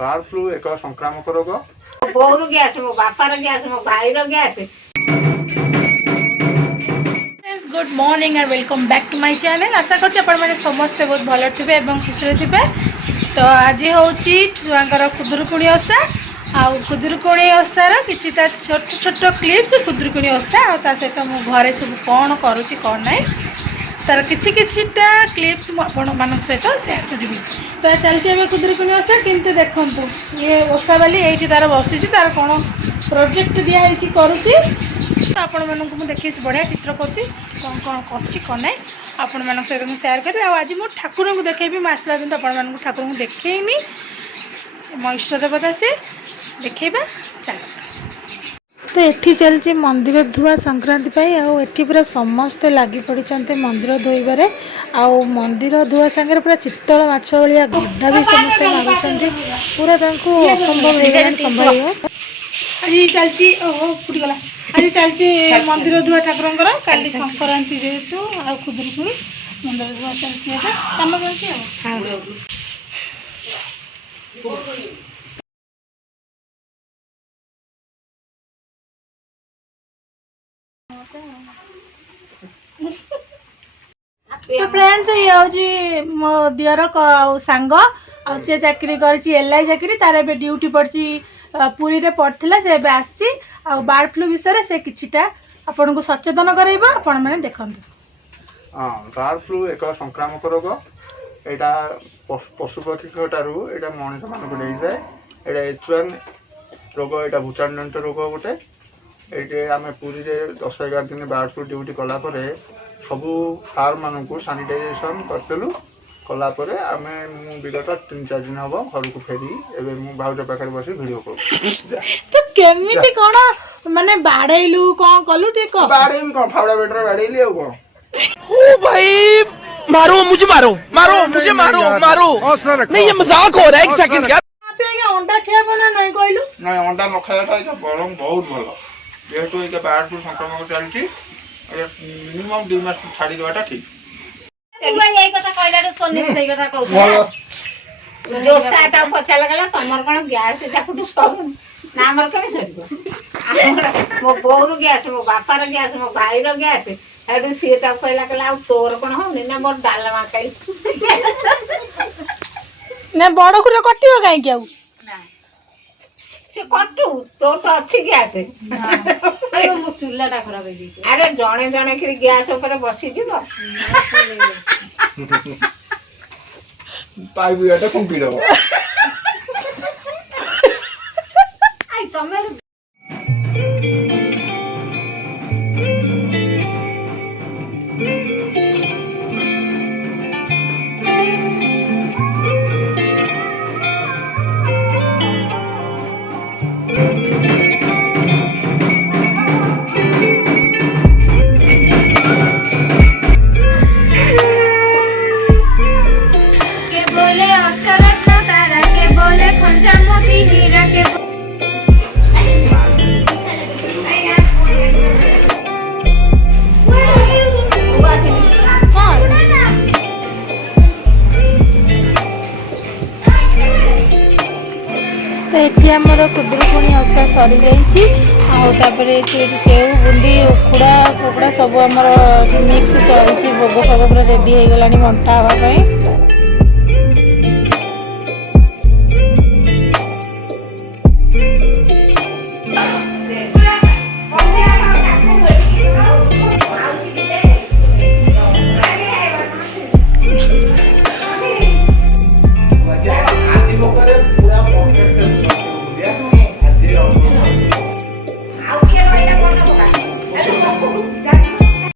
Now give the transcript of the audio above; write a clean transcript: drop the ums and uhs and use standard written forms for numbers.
Board flu एक संक्रामक रोग बोर गैस मो बापार गैस मो भाईर गैस। Good morning and welcome back to my channel. आशा करछि आपण माने समस्त बहुत भल थे और खुशी थे। तो आज हूँ छुआंकर खुदुरुकुणी ओषा आउ खुदुरुकुणी ओषार किछिटा छोट छोट क्लिप्स खुदुरुकुणी ओषा आ सहित मो घरे सब कौन करुँची कौन ना तार किछिटा क्लिप्स आपण मान सहित सेयार करी। तो चलती खुदुरुकुणी ओषा किंतु देखु ये ओषा बाली ये तार बसी तार कौन प्रोजेक्ट दिखाई करुँची आपण मानक मुझे देखी बढ़िया चित्र करुँची कौन कौन कौन ना आपण मान सहित मुझे सेयार करी। आज मु ठाकुर को देखेबी आसला दिन आपण मानक ठाकुर को देखनी मो इष्ट देवता से देखा चल। तो ये चलती मंदिर धुआ संक्रांति एठी पूरा समस्ते लगी पड़ी मंदिर धोइबारे आउ मंदिर धुआ सांगे पूरा चित्तल माछ भाया गड्ढा भी समस्ते मारुंट पूरा असंभव संभाल। आज चलती फुटगला आज चलती मंदिर धुआ ठाकुर काली संक्रांति जेहेतु आ खुदुरुकुणी मंदिर धुआ चलती कम चलती। तो फ्रेंड्स ये हूँ मो दियर सांग सी चाकरी कर एल चाकरी तार ए ड्यूटी पड़ी पुरी रे पड़ता से आसी बार्ड फ्लू विषय से किछिटा आपन को सचेतन कराइबा आपण माने देखंतु। बार्ड फ्लू एक संक्रामक रोग एटा पशु पक्षी ठारू एटा मनुष्य मानक नहीं जाए एटा H1 रोग एटा भूताणुजनित रोग गोटे ये आम पुरी रे 10-11 दिन बार्ड फ्लू ड्यूटी कला परे सबू फार्म मान को सानिटाइजेशन करतेलु कलापर आम विगत 3-4 दिन हम घर को फेरी एवं मु भाउज पाखे बस वीडियो कर। तो केमिति कोन माने बाड़ैलु कोन कलु ठीक बाड़ैलु कोन फावड़ा बेटर बाड़ैली आ कोन ओ भाई मारो मुझे मारो मारो मुझे मारो मारो नहीं ये मजाक हो रहा है। एक सेकंड क्या आप ये अंडा खाया बना नहीं कहलु नहीं अंडा न खाया था बरम बहुत भलो जेहेतु ये बार्ड फ्लू संक्रमण चलती मिनिमम 2 मास छाड़ी देवाटा ठीक। यही कथा कहला सोनी सही कथा कहू जोसाटा पचाला गला तमर कोन गैस ताकू तो सब ना हमर केमे सरिबो मो बोर गैस मो बापार गैस मो भाईर गैस एडु सी ता कहला गला तोर कोन होनी ना मोर डालमा खाई ना बड़ कुरे कटियो काई के आउ ना से कटू तो अच्छी गैस अरे मो चुल्लाटा खराब हो गई। अरे जणे जणे के गैस ऊपर बसी दिबो पाइप याटा कंपी दबो आई तमे तो ये आमर खुदुरुकुणी ओषा सरी जापर सेव बुंदी उखुड़ा कुकुड़ा सब आमर मिक्स चलती भोग फग पूरा रेडी हो गला बंटा हाँवाई।